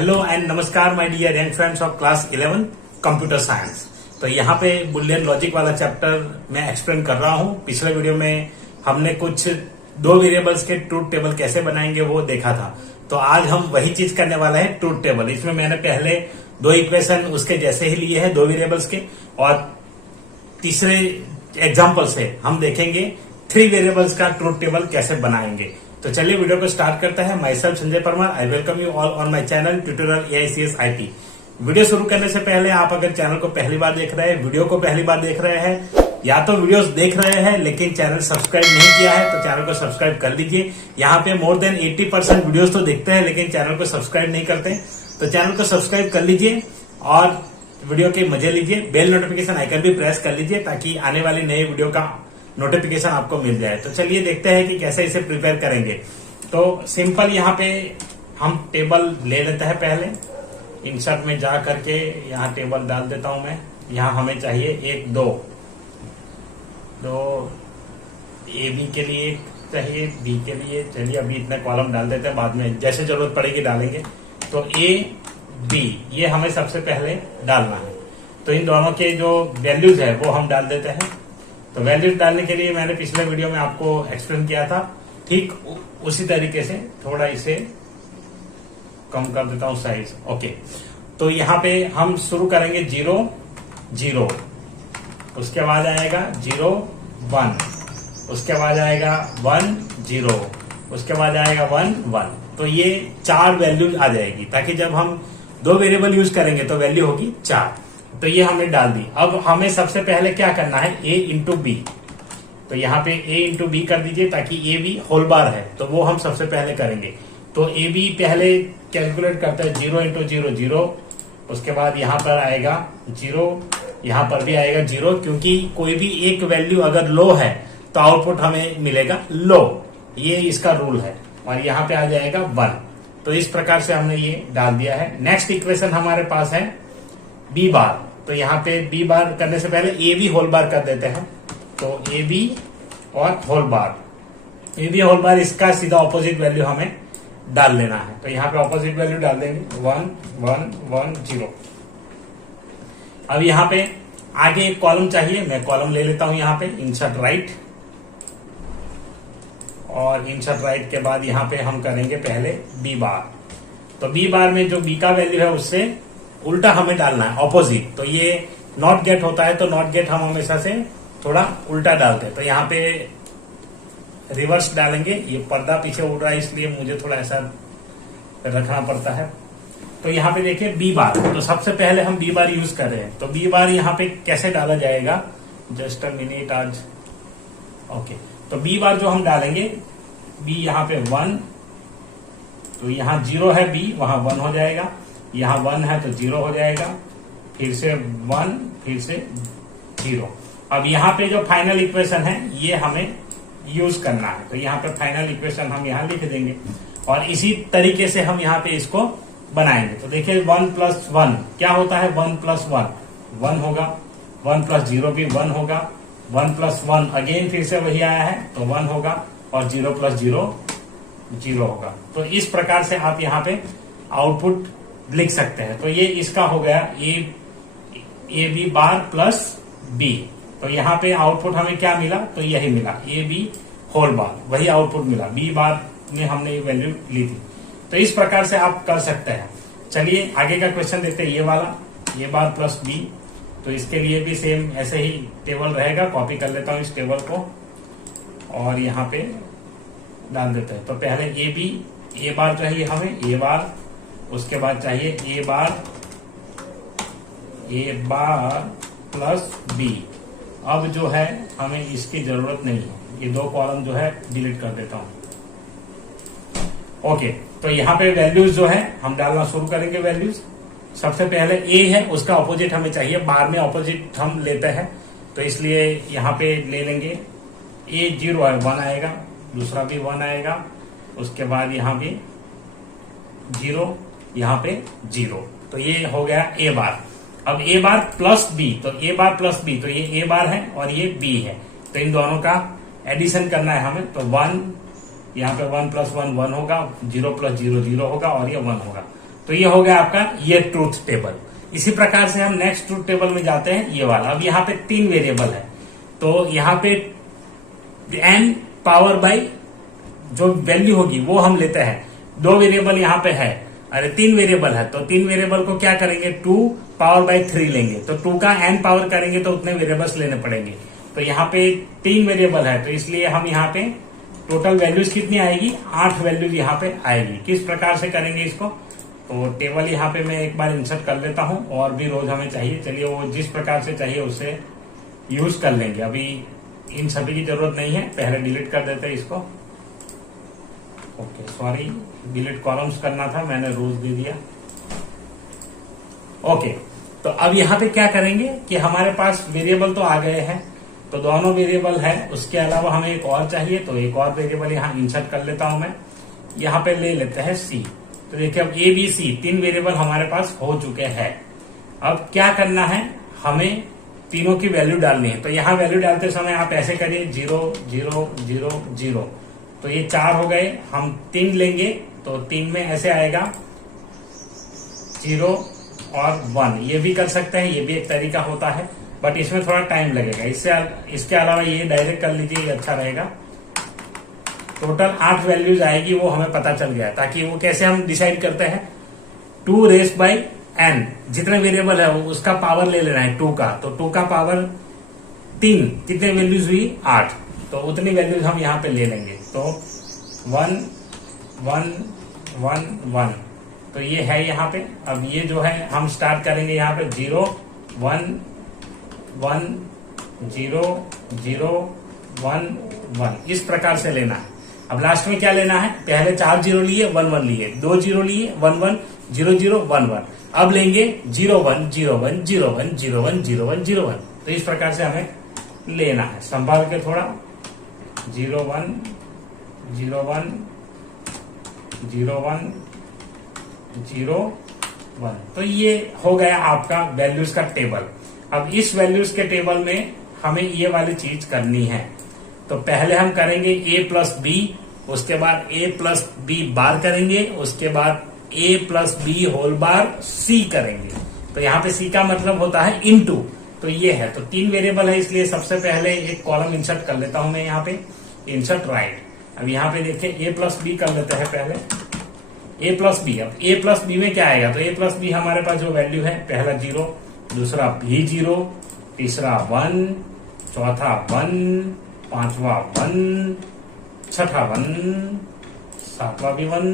Hello and नमस्कार my dear young friends of class 11 computer science. तो यहाँ पे बुलियन लॉजिक वाला चैप्टर मैं एक्सप्लेन कर रहा हूँ। पिछले वीडियो में हमने कुछ दो वेरिएबल्स के ट्रूथ टेबल कैसे बनाएंगे वो देखा था। तो आज हम वही चीज करने वाला है, ट्रूथ टेबल। इसमें मैंने पहले दो इक्वेशन उसके जैसे ही लिए हैं, दो वेरिएबल्स के, और तीसरे एग्जाम्पल से हम देखेंगे थ्री वेरिएबल्स का ट्रूथ टेबल कैसे बनाएंगे। तो चलिए वीडियो को स्टार्ट करते हैं। My self Sanjay Parmar, I welcome you all on my channel tutorial AICS IT। Video शुरू करने से पहले आप अगर चैनल को पहली बार देख रहे हैं, वीडियो को पहली बार देख रहे हैं, या तो वीडियोस देख रहे हैं लेकिन चैनल सब्सक्राइब नहीं किया है तो चैनल को सब्सक्राइब कर लीजिए। यहाँ पे मोर देन 80% वीडियोस तो देखते हैं लेकिन चैनल को सब्सक्राइब नहीं करते, तो चैनल को सब्सक्राइब कर लीजिए और वीडियो के मजे लीजिए। बेल नोटिफिकेशन आइकन भी प्रेस कर लीजिए ताकि आने वाली नई वीडियो का नोटिफिकेशन आपको मिल जाए। तो चलिए देखते हैं कि कैसे इसे प्रिपेयर करेंगे। तो सिंपल यहाँ पे हम टेबल ले लेते हैं। पहले इंसर्ट में जा करके यहाँ टेबल डाल देता हूं मैं। यहाँ हमें चाहिए एक दो ए बी के लिए चाहिए, बी के लिए। चलिए अभी इतने कॉलम डाल देते हैं, बाद में जैसे जरूरत पड़ेगी डालेंगे। तो ए बी ये हमें सबसे पहले डालना है। तो इन दोनों के जो वैल्यूज है वो हम डाल देते हैं। तो वैल्यूज डालने के लिए मैंने पिछले वीडियो में आपको एक्सप्लेन किया था, ठीक उसी तरीके से थोड़ा इसे कम कर देता हूं साइज। ओके, तो यहाँ पे हम शुरू करेंगे 0 0, उसके बाद आएगा 0 1, उसके बाद आएगा 1 0, उसके बाद आएगा 1 1। तो ये 4 वैल्यूज आ जाएगी ताकि जब हम दो वेरिएबल यूज करेंगे तो वैल्यू होगी 4। तो ये हमने डाल दी। अब हमें सबसे पहले क्या करना है, a इंटू बी। तो यहाँ पे a इंटू बी कर दीजिए ताकि ए बी होल बार है, तो वो हम सबसे पहले करेंगे। तो ए बी पहले कैलकुलेट करते हैं 0 इंटू 0 0, उसके बाद यहाँ पर आएगा 0, यहाँ पर भी आएगा 0, क्योंकि कोई भी एक वैल्यू अगर लो है तो आउटपुट हमें मिलेगा लो, ये इसका रूल है। और यहाँ पे आ जाएगा 1। तो इस प्रकार से हमने ये डाल दिया है। नेक्स्ट इक्वेशन हमारे पास है बी बार। तो यहाँ पे बी बार करने से पहले ए बी होल बार कर देते हैं। तो ए बी और whole bar, A B whole bar, इसका सीधा ऑपोजिट वैल्यू हमें डाल लेना है। तो यहाँ पे ऑपोजिट वैल्यू डाल देंगे 1 1 1 0। अब यहाँ पे आगे एक कॉलम चाहिए, मैं कॉलम ले लेता हूं यहाँ पे, इंसर्ट राइट। और इंसर्ट राइट के बाद यहाँ पे हम करेंगे पहले बी बार। तो बी बार में जो बी का वैल्यू है उससे उल्टा हमें डालना है, ऑपोजिट। तो ये नॉट गेट होता है, तो नॉट गेट हम हमेशा से थोड़ा उल्टा डालते हैं। तो यहाँ पे रिवर्स डालेंगे। ये पर्दा पीछे उड़ रहा है इसलिए मुझे थोड़ा ऐसा रखना पड़ता है। तो यहाँ पे देखिए बी बार, तो सबसे पहले हम बी बार यूज कर रहे हैं। तो बी बार यहाँ पे कैसे डाला जाएगा, जस्ट अ मिनट आज। ओके, तो बी बार जो हम डालेंगे, बी यहाँ पे 1, तो यहाँ 0 है बी, वहां 1 हो जाएगा। यहाँ 1 है तो 0 हो जाएगा, फिर से 1, फिर से 0। अब यहाँ पे जो फाइनल इक्वेशन है ये हमें यूज करना है। तो यहाँ पे फाइनल इक्वेशन हम यहाँ लिख देंगे और इसी तरीके से हम यहाँ पे इसको बनाएंगे। तो देखिए 1 प्लस 1 क्या होता है, 1 प्लस 1 1 होगा, 1 प्लस 0 भी 1 होगा, 1 प्लस 1 अगेन फिर से वही आया है तो 1 होगा, और 0 प्लस 0 0 होगा। तो इस प्रकार से आप यहाँ पे आउटपुट लिख सकते हैं। तो ये इसका हो गया A B bar plus B. तो यहाँ पे आउटपुट हमें क्या मिला, तो यही मिला, ए बी होल बार, वही आउटपुट मिला। बी बार में हमने ये वैल्यू ली थी। तो इस प्रकार से आप कर सकते हैं। चलिए आगे का क्वेश्चन देखते हैं, ये वाला, ए बार प्लस बी। तो इसके लिए भी सेम ऐसे ही टेबल रहेगा। कॉपी कर लेता हूं इस टेबल को और यहाँ पे डाल देते हैं। तो पहले ए बी, ए बार चाहिए हमें, ए बार, उसके बाद चाहिए ए बार प्लस बी। अब जो है हमें इसकी जरूरत नहीं है, ये दो कॉलम जो है डिलीट कर देता हूं। ओके, तो यहाँ पे वैल्यूज जो है हम डालना शुरू करेंगे। वैल्यूज सबसे पहले ए है, उसका ऑपोजिट हमें चाहिए, बार में ऑपोजिट हम लेते हैं तो इसलिए यहाँ पे ले लेंगे। ए 0 है, 1 आएगा, दूसरा भी 1 आएगा, उसके बाद यहाँ भी 0, यहाँ पे 0। तो ये हो गया ए बार। अब ए बार प्लस बी, तो ए बार प्लस बी, तो ये ए बार है और ये बी है। तो इन दोनों का एडिशन करना है हमें। तो 1, यहाँ पे 1 प्लस 1 1 होगा, 0 प्लस 0 0 होगा और ये 1 होगा। तो ये हो गया आपका ये ट्रूथ टेबल। इसी प्रकार से हम नेक्स्ट ट्रूथ टेबल में जाते हैं, ये वाला। अब यहाँ पे 3 वेरिएबल है, तो यहाँ पे n पावर बाई जो वैल्यू होगी वो हम लेते हैं। 2 वेरिएबल यहाँ पे है, अरे 3 वेरिएबल है, तो 3 वेरिएबल को क्या करेंगे, 2 पावर बाई 3 लेंगे। तो 2 का n पावर करेंगे तो उतने वेरिएबल्स लेने पड़ेंगे। तो यहाँ पे 3 वेरिएबल है, तो इसलिए हम यहाँ पे टोटल वैल्यूज कितनी आएगी, 8 वैल्यूज यहाँ पे आएगी। किस प्रकार से करेंगे इसको, तो टेबल यहाँ पे मैं एक बार इंसर्ट कर लेता हूँ, और भी रोज हमें चाहिए, चलिए वो जिस प्रकार से चाहिए उससे यूज कर लेंगे। अभी इन सभी की जरूरत नहीं है, पहले डिलीट कर देते हैं इसको। ओके सॉरी, डिलीट कॉलम्स करना था, मैंने रोज दे दिया। ओके, तो अब यहाँ पे क्या करेंगे कि हमारे पास वेरिएबल तो आ गए हैं, तो दोनों वेरिएबल है, उसके अलावा हमें एक और चाहिए, तो एक और वेरिएबल यहाँ इंसर्ट कर लेता हूं मैं। यहाँ पे ले लेते हैं सी। तो देखिए अब ए बी सी 3 वेरिएबल हमारे पास हो चुके हैं। अब क्या करना है, हमें तीनों की वैल्यू डालनी है। तो यहाँ वैल्यू डालते समय आप ऐसे करिए 0 0 0 0, तो ये 4 हो गए। हम 3 लेंगे तो 3 में ऐसे आएगा 0 और 1, ये भी कर सकते हैं, ये भी एक तरीका होता है, बट इसमें थोड़ा टाइम लगेगा। इसके अलावा ये डायरेक्ट कर लीजिए, ये अच्छा रहेगा। टोटल 8 वैल्यूज आएगी, वो हमें पता चल गया। ताकि वो कैसे हम डिसाइड करते हैं, 2 रेस बाई n, जितने वेरिएबल है उसका पावर ले लेना है 2 का। तो 2 का पावर 3, कितने वैल्यूज हुई, 8, तो उतनी वैल्यूज हम यहाँ पे ले लेंगे। तो 1 1 1 1, तो ये है यहाँ पे। अब ये जो है हम स्टार्ट करेंगे यहाँ पे 0 1 1 0 0 1 1, इस प्रकार से लेना है। अब लास्ट में क्या लेना है, पहले 4 0 लिए 1 1 लिए, 2 0 लिए 1 1 0 0 1 1, अब लेंगे 0 1 0 1 0 1 0 1 0 1 0 1। तो इस प्रकार से हमें लेना है, संभाल के थोड़ा 0 1 0 1 0 1 0 1। तो ये हो गया आपका वैल्यूज का टेबल। अब इस वैल्यूज के टेबल में हमें ये वाली चीज करनी है। तो पहले हम करेंगे a प्लस बी, उसके बाद a प्लस बी बार करेंगे, उसके बाद a plus B whole bar c करेंगे। तो यहाँ पे c का मतलब होता है इनटू, तो ये है। तो 3 वेरिएबल है, इसलिए सबसे पहले एक कॉलम इंसर्ट कर लेता हूं मैं यहाँ पे, इंसर्ट राइट। अब यहाँ पे देखिए a प्लस बी कर लेते हैं पहले, a प्लस बी। अब a प्लस बी में क्या आएगा, तो a प्लस बी हमारे पास जो वैल्यू है, पहला 0, दूसरा भी 0, तीसरा 1, चौथा 1, पांचवा 1, छठा 1, सातवां भी 1,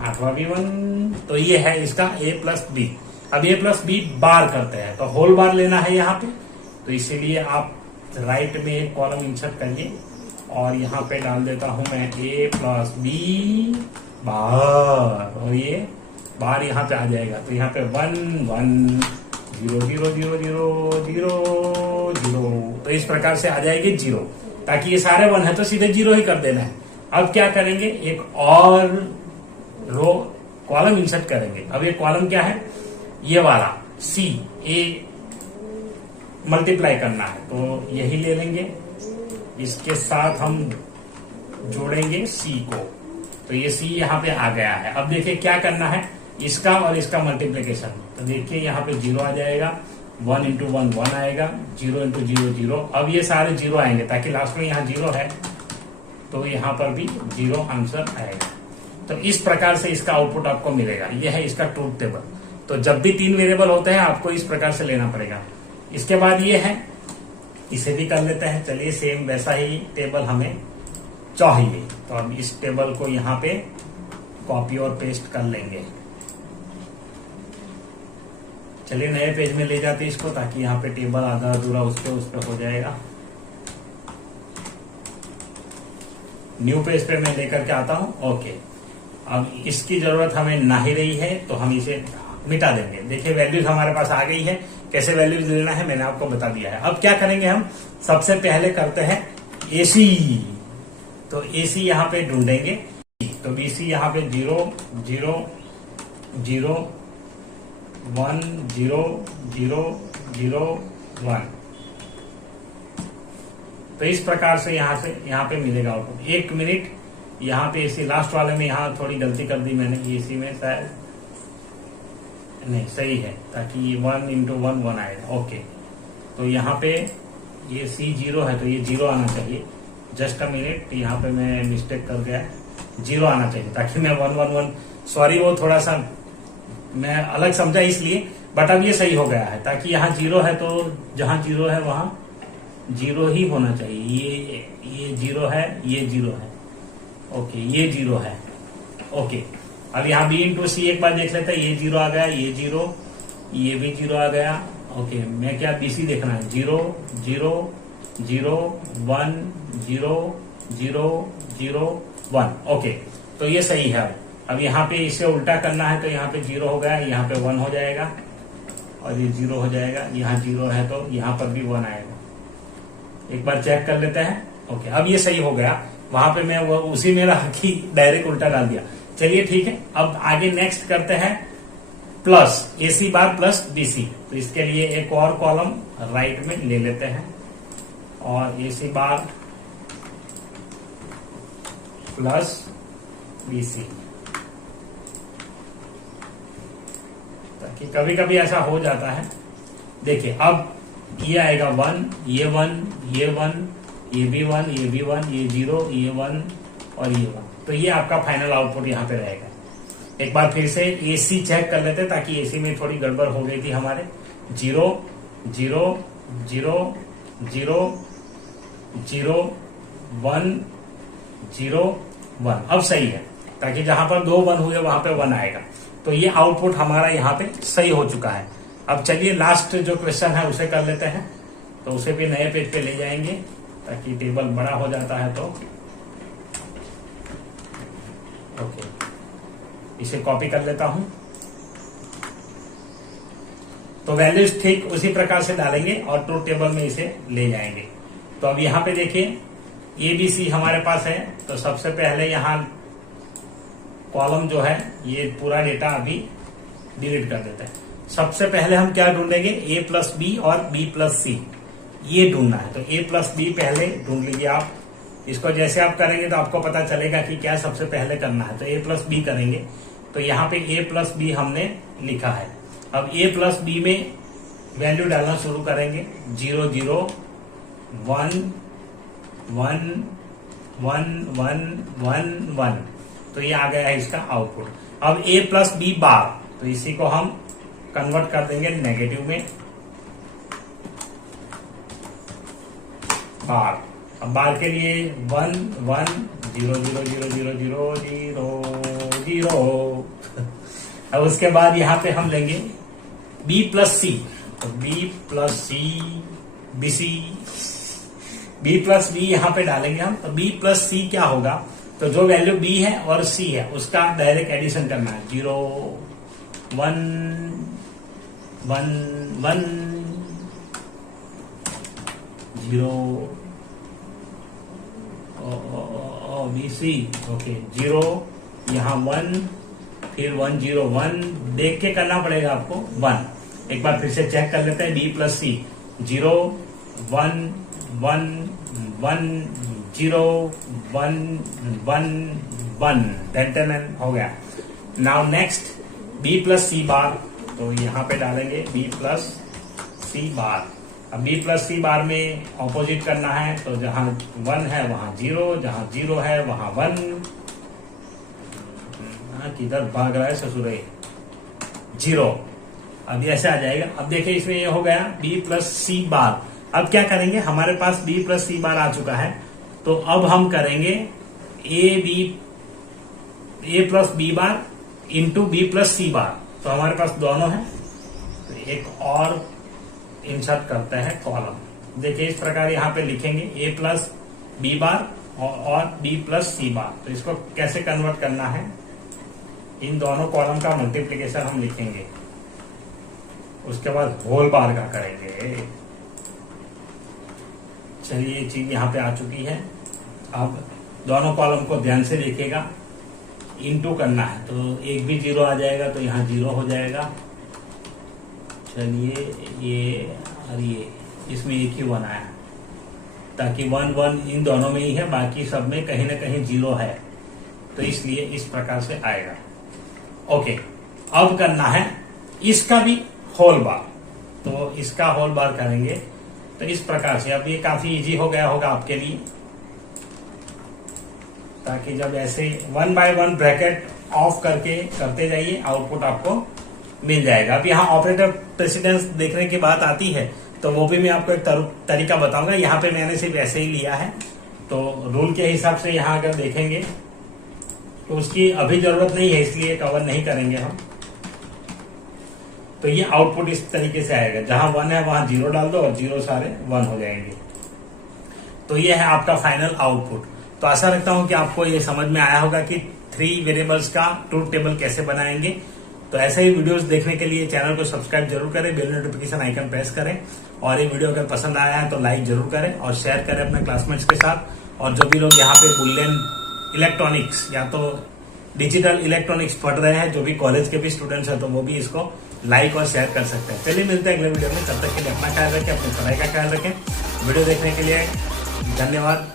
आठवां भी 1। तो ये है इसका a प्लस बी। अब a प्लस बी बार करते हैं, तो होल बार लेना है यहाँ पे। तो इसीलिए आप राइट में एक कॉलम इंसर्ट करिए, और यहाँ पे डाल देता हूं मैं a प्लस बी बार, और ये बार यहाँ पे आ जाएगा। तो यहाँ पे 1 1 0 0 0 0 0 0, तो इस प्रकार से आ जाएगी 0। ताकि ये सारे 1 है तो सीधे 0 ही कर देना है। अब क्या करेंगे, एक और रो कॉलम इंसर्ट करेंगे। अब ये कॉलम क्या है, ये वाला सी, ए मल्टीप्लाई करना है, तो यही ले लेंगे, इसके साथ हम जोड़ेंगे सी को। तो ये सी यहाँ पे आ गया है। अब देखिए क्या करना है, इसका और इसका मल्टीप्लीकेशन। तो देखिए यहाँ पे 0 आ जाएगा, 1 इंटू 1 1 आएगा, 0 इंटू 0 0। अब ये सारे 0 आएंगे, ताकि लास्ट में यहाँ 0 है, तो यहाँ पर भी 0 आंसर आएगा। तो इस प्रकार से इसका आउटपुट आपको मिलेगा। यह है इसका ट्रूथ टेबल। तो जब भी 3 वेरिएबल होते हैं, आपको इस प्रकार से लेना पड़ेगा। इसके बाद ये है, इसे भी कर लेते हैं। चलिए सेम वैसा ही टेबल हमें चाहिए, तो अब इस टेबल को यहाँ पे कॉपी और पेस्ट कर लेंगे। चलिए नए पेज में ले जाते हैं इसको, ताकि यहाँ पे टेबल आधा अधूरा उस पे हो जाएगा। न्यू पेज पे मैं लेकर के आता हूं। ओके, अब इसकी जरूरत हमें ना ही रही है, तो हम इसे मिटा देंगे। देखिए वैल्यूज हमारे पास आ गई है। कैसे वैल्यूज लेना है मैंने आपको बता दिया है। अब क्या करेंगे, हम सबसे पहले करते हैं एसी। तो एसी यहाँ पे ढूंढेंगे, तो बीसी यहाँ पे 0 0 0 1 0 0 0 1। तो इस प्रकार से यहाँ पे मिलेगा आउटपुट। 1 मिनट, यहाँ पे एसी लास्ट वाले में यहाँ थोड़ी गलती कर दी मैंने, एसी में शायद नहीं सही है, ताकि 1 इंटू 1 1 आएगा। ओके, तो यहाँ पे ये C 0 है तो ये 0 आना चाहिए। जस्ट अ मिनट, यहाँ पे मैं मिस्टेक कर गया, 0 आना चाहिए ताकि मैं 1 1 1, सॉरी वो थोड़ा सा मैं अलग समझा इसलिए, बट अब ये सही हो गया है। ताकि यहाँ 0 है तो जहाँ 0 है वहां 0 ही होना चाहिए। ये 0 है, ये 0 है। ओके, ये 0 है। ओके, अब यहाँ B इंटू C एक बार देख लेते हैं। ये 0 आ गया, ये 0, ये भी 0 आ गया। ओके, मैं क्या BC देखना है, 0 0 0 1 0 0 0 1। ओके, तो ये सही है। अब यहाँ पे इसे उल्टा करना है तो यहाँ पे 0 हो गया, यहाँ पे 1 हो जाएगा और ये 0 हो जाएगा। यहाँ 0 है तो यहाँ पर भी 1 आएगा। एक बार चेक कर लेते हैं। ओके, अब ये सही हो गया। वहां पे मैं वो उसी में रहा कि डायरेक्ट उल्टा डाल दिया। चलिए ठीक है, अब आगे नेक्स्ट करते हैं प्लस AC बार प्लस BC। तो इसके लिए एक और कॉलम राइट में ले लेते हैं और AC बार प्लस BC, ताकि कभी कभी ऐसा हो जाता है। देखिए अब ये आएगा 1, ये 1, ये 1, ये भी 1, ये भी 1, ये 0, ये 1 और ये 1। तो ये आपका फाइनल आउटपुट यहाँ पे रहेगा। एक बार फिर से AC चेक कर लेते हैं, ताकि AC में थोड़ी गड़बड़ हो गई थी हमारे। 0 0 0 0 0 1 0 1, अब सही है, ताकि जहां पर 2 1 हुए वहां पे 1 आएगा। तो ये आउटपुट हमारा यहाँ पे सही हो चुका है। अब चलिए लास्ट जो क्वेश्चन है उसे कर लेते हैं। तो उसे भी नए पेज पे ले जाएंगे ताकि टेबल बड़ा हो जाता है। तो ओके, इसे कॉपी कर लेता हूं। तो वैल्यूज ठीक उसी प्रकार से डालेंगे और ट्रूथ टेबल में इसे ले जाएंगे। तो अब यहाँ पे देखिए ABC हमारे पास है। तो सबसे पहले यहाँ कॉलम जो है ये पूरा डेटा अभी डिलीट कर देते हैं। सबसे पहले हम क्या ढूंढेंगे, A प्लस B और B प्लस C, ये ढूंढना है। तो A प्लस B पहले ढूंढ लीजिए आप। इसको जैसे आप करेंगे तो आपको पता चलेगा कि क्या सबसे पहले करना है। तो A प्लस B करेंगे। तो यहाँ पे A प्लस B हमने लिखा है। अब A प्लस B में वैल्यू डालना शुरू करेंगे। 0 0 1 1 1 1 1 1। तो ये आ गया है इसका आउटपुट। अब A प्लस B बार, तो इसी को हम कन्वर्ट कर देंगे नेगेटिव में बार। अब बार के लिए 1 1 0 0 0 0 0 0 0। अब उसके बाद यहाँ पे हम लेंगे B प्लस C। तो B plus C BC, B plus B यहाँ पे डालेंगे हम। तो B प्लस C क्या होगा, तो जो वैल्यू B है और C है उसका डायरेक्ट एडिशन करना है। 0 1 1 1 0 BC। ओके, 0 यहाँ 1, फिर 1 0 1, देख के करना पड़ेगा आपको 1। एक बार फिर से चेक कर लेते हैं। B प्लस C 0 1 1 1 0 1 1 1, 10 हो गया। Now next B plus C बार। तो यहाँ पे डालेंगे B प्लस C बार। अब B प्लस C बार में ऑपोजिट करना है। तो जहां 1 है वहां 0, जहां 0 है वहां 1। किधर भाग रहा है ससुरे, 0। अब ऐसे आ जाएगा। अब देखिए इसमें ये हो गया B प्लस C बार। अब क्या करेंगे, हमारे पास B प्लस C बार आ चुका है। तो अब हम करेंगे A plus B bar into B plus C बार। तो हमारे पास दोनों है। तो एक और इंसर्ट करते हैं कॉलम। देखिए इस प्रकार यहाँ पे लिखेंगे A प्लस B बार और B प्लस C बार। तो इसको कैसे कन्वर्ट करना है, इन दोनों कॉलम का मल्टीप्लीकेशन हम लिखेंगे, उसके बाद होल बार का करेंगे। चलिए ये चीज यहाँ पे आ चुकी है। अब दोनों कॉलम को ध्यान से देखिएगा। इनटू करना है तो एक भी 0 आ जाएगा, तो यहाँ 0 हो जाएगा। चलिए ये और ये, इसमें एक ही 1 आया, ताकि 1 1 इन दोनों में ही है, बाकी सब में कहीं ना कहीं 0 है। तो इसलिए इस प्रकार से आएगा। ओके, अब करना है इसका भी होल बार, तो इसका होल बार करेंगे तो इस प्रकार से। अब ये काफी इजी हो गया होगा आपके लिए, ताकि जब ऐसे 1 बाय 1 ब्रैकेट ऑफ करके करते जाइए, आउटपुट आपको मिल जाएगा। अब यहाँ ऑपरेटर प्रेसिडेंस देखने की बात आती है, तो वो भी मैं आपको एक तरीका बताऊंगा। यहाँ पे मैंने सिर्फ ऐसे ही लिया है, तो रूल के हिसाब से यहाँ अगर देखेंगे तो उसकी अभी जरूरत नहीं है, इसलिए कवर नहीं करेंगे हम। तो ये आउटपुट इस तरीके से आएगा, जहां 1 है वहां 0 डाल दो और 0 सारे 1 हो जाएंगे। तो ये है आपका फाइनल आउटपुट। तो आशा रखता हूं कि आपको ये समझ में आया होगा कि 3 वेरिएबल्स का ट्रूथ टेबल कैसे बनाएंगे। तो ऐसे ही वीडियोस देखने के लिए चैनल को सब्सक्राइब जरूर करें, बेल नोटिफिकेशन आइकन प्रेस करें, और ये वीडियो अगर पसंद आया है तो लाइक जरूर करें और शेयर करें अपने क्लासमेट्स के साथ। और जो भी लोग यहाँ पे बुलियन इलेक्ट्रॉनिक्स या तो डिजिटल इलेक्ट्रॉनिक्स पढ़ रहे हैं, जो भी कॉलेज के भी स्टूडेंट्स हैं, तो वो भी इसको लाइक और शेयर कर सकते हैं। चलिए मिलते हैं अगले वीडियो में, तब तक के लिए अपना ख्याल रखें, अपनी पढ़ाई का ख्याल रखें। वीडियो देखने के लिए धन्यवाद।